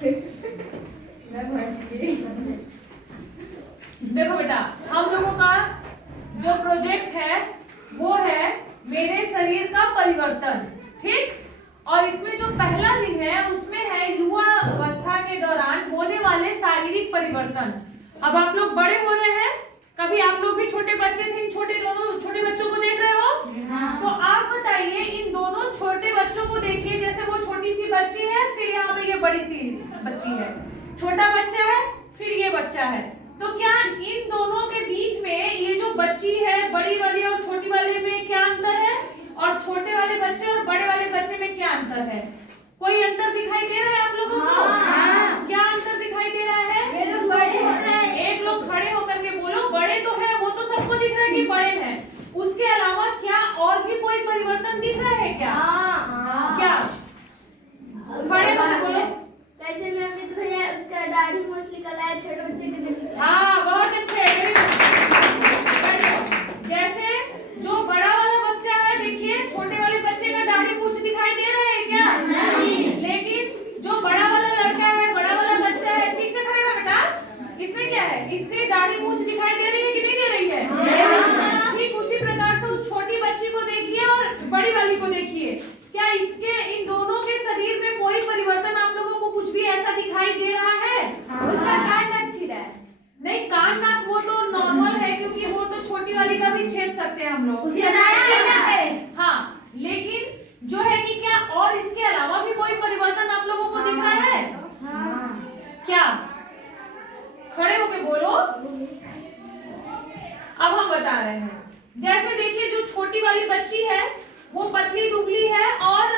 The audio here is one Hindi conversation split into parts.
देखो बेटा, हम लोगों का जो प्रोजेक्ट है वो है मेरे शरीर का परिवर्तन, ठीक। और इसमें जो पहला दिन है उसमें है युवा अवस्था के दौरान होने वाले शारीरिक परिवर्तन। अब आप लोग बड़े हो रहे हैं, कभी आप लोग भी छोटे बच्चे थे, दोनों छोटे बच्चों को देख रहे हो। तो आप बताइए, इन दोनों छोटे बच्चों को देखिए, जैसे वो छोटी सी बच्ची है, फिर यहाँ पे ये बड़ी सी बच्ची है, छोटा बच्चा है, फिर ये बच्चा है। तो क्या इन दोनों के बीच में ये जो बच्ची है, बड़ी वाली और छोटी वाले में क्या अंतर है, और छोटे वाले बच्चे और बड़े वाले बच्चे में क्या अंतर है? कोई अंतर दिखाई दे रहा है आप लोगों को? क्या अंतर दिखाई दे रहा है? ये लोग बड़े हो रहे हैं। एक लोग खड़े होकर के बोलो, बड़े तो है, वो तो सबको दिख रहा है कि बड़े हैं, उसके अलावा क्या और भी कोई परिवर्तन दिख रहा है क्या? क्या? खड़े होकर बोलो। कैसे मैं अमित भैया, उसका दाढ़ी मूंछ निकला है, छोटे बच्चे के नहीं। हाँ, बहुत अच्छे, वेरी गुड। जैसे जो बड़ा वाला बच्चा है, देखिए छोटे वाले बच्चे का दाढ़ी मूंछ दिखाई दे रहा है क्या? नहीं। लेकिन जो बड़ा वाला लड़का है, बड़ा वाला बच्चा है, ठीक से खड़े हो बेटा, इसमें क्या है? इसकी दाढ़ी मूंछ दिखाई दे रही है कि नहीं दे रही है? ठीक उसी प्रकार से उस छोटी बच्ची को देखिए और बड़ी वाली को देखिए, क्या इसके इन दोनों के शरीर में कोई परिवर्तन आप लोगों को कुछ भी ऐसा दिखाई दे रहा है? उसका कान नाक छीला है। नहीं, कान नाक वो तो नॉर्मल है, क्योंकि वो तो छोटी वाली का भी छेद सकते हैं हम लोग। हाँ, लेकिन जो है कि क्या और इसके अलावा भी कोई परिवर्तन आप लोगों को दिख रहा है? क्या? खड़े होके बोलो। अब हम बता रहे हैं, जैसे देखिए जो छोटी वाली बच्ची है वो पतली दुबली है, और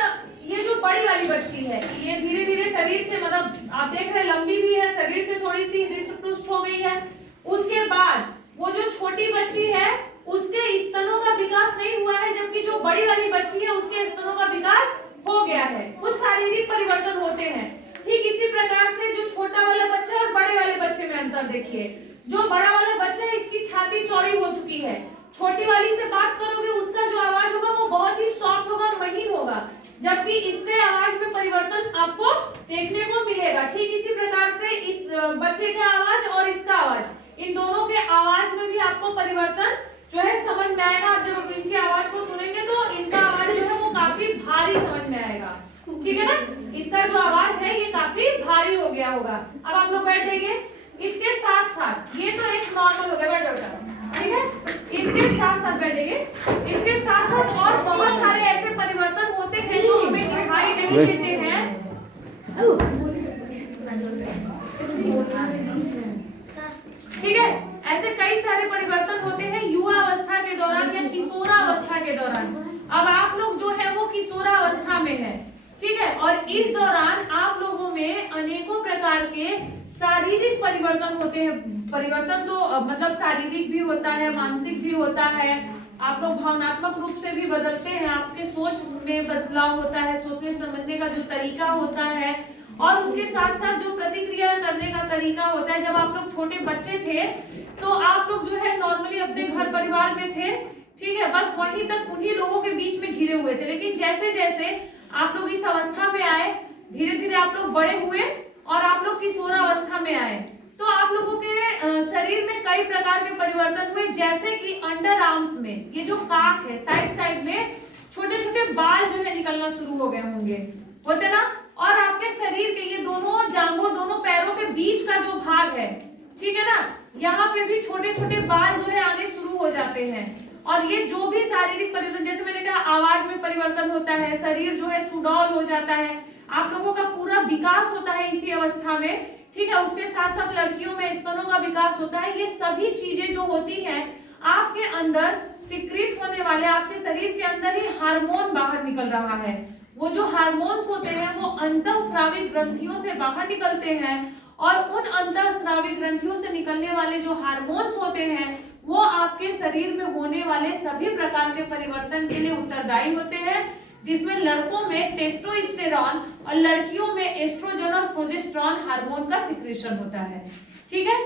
ये जो बड़ी वाली बच्ची है ये धीरे धीरे शरीर से, मतलब आप देख रहे हैं लंबी भी है, शरीर से थोड़ी सी हृष्ट-पुष्ट हो गई है। उसके बाद वो जो छोटी बच्ची है उसके स्तनों का विकास नहीं हुआ है, जबकि जो बड़ी वाली बच्ची है उसके स्तनों का विकास हो गया है। कुछ शारीरिक परिवर्तन होते हैं। ठीक इसी प्रकार से जो छोटा वाला बच्चा और बड़े वाले बच्चे में अंतर देखिए। जो बड़ा वाला बच्चा है इसकी छाती चौड़ी हो चुकी है, छोटी वाली से बात करोगे उसका जो आवाज होगा वो बहुत ही सॉफ्ट होगा, महीन होगा, जबकि इसके आवाज में परिवर्तन आपको देखने को मिलेगा। ठीक इसी प्रकार से इस बच्चे का आवाज और इसका आवाज, इन दोनों के आवाज में भी आपको परिवर्तन जो है समझ में आएगा। आप जब इनकी आवाज को सुनेंगे तो इनका आवाज जो है वो काफी भारी समझ में आएगा, ठीक है ना। इसका जो आवाज है ये काफी भारी हो गया होगा। अब आप लोग बैठ जाइए। इसके साथ साथ ये तो एक नॉर्मल हो गया, बैठ जाओ, ठीक है। इसके साथ साथ बैठ जाइए। इसके साथ साथ और बहुत सारे ऐसे परिवर्तन होते हैं जो हमें दिखाई नहीं देते हैं। ठीक है, ऐसे कई सारे परिवर्तन होते हैं युवा अवस्था के दौरान या किशोरावस्था के दौरान। अब आप लोग जो है वो किशोरावस्था में है, ठीक है, और इस दौरान आप लोगों में अनेकों प्रकार के शारीरिक परिवर्तन होते हैं। परिवर्तन तो मतलब शारीरिक भी होता है, मानसिक भी होता है। आप लोग भावनात्मक रूप से भी बदलते हैं, आपके सोच में बदलाव होता है, सोचने समझने का जो तरीका होता है, और उसके साथ साथ जो प्रतिक्रिया करने का तरीका होता है। जब आप लोग छोटे बच्चे थे तो आप लोग जो है नॉर्मली अपने घर परिवार में थे, ठीक है, बस वहीं तक उन्हीं लोगों के बीच में घिरे हुए थे। लेकिन जैसे जैसे आप लोग इस अवस्था में आए, धीरे धीरे आप लोग बड़े हुए और आप लोग किशोरावस्था में आए, तो आप लोगों के शरीर में कई प्रकार के परिवर्तन हुए। जैसे कि अंडर आर्म्स में ये जो काख है, साइड साइड में छोटे छोटे बाल जो है निकलना शुरू हो गए होंगे, होते ना। और आपके शरीर के ये दोनों जांघों, दोनों पैरों के बीच का जो भाग है, ठीक है ना, यहाँ पे भी छोटे छोटे बाल जो है आने शुरू हो जाते हैं। और ये जो भी शारीरिक परिवर्तन, जैसे मैंने कहा आवाज में परिवर्तन होता है, शरीर जो है सुडौल हो जाता है, आप लोगों का पूरा विकास होता है इसी अवस्था में, ठीक है। उसके साथ साथ लड़कियों में स्तनों का विकास होता है। ये सभी चीजें जो होती हैं आपके अंदर सिक्रीट होने वाले, आपके शरीर के अंदर ही हार्मोन बाहर निकल रहा है। वो जो हार्मोन्स होते हैं वो अंतःस्रावी ग्रंथियों से बाहर निकलते हैं, और उन अंतःस्रावी ग्रंथियों से निकलने वाले जो हार्मोन्स होते हैं वो आपके शरीर में होने वाले सभी प्रकार के परिवर्तन के लिए उत्तरदायी होते हैं, जिसमें लड़कों में टेस्टोस्टेरॉन और लड़कियों में एस्ट्रोजन और प्रोजेस्टेरॉन हार्मोन का सिक्रेशन होता है, ठीक है।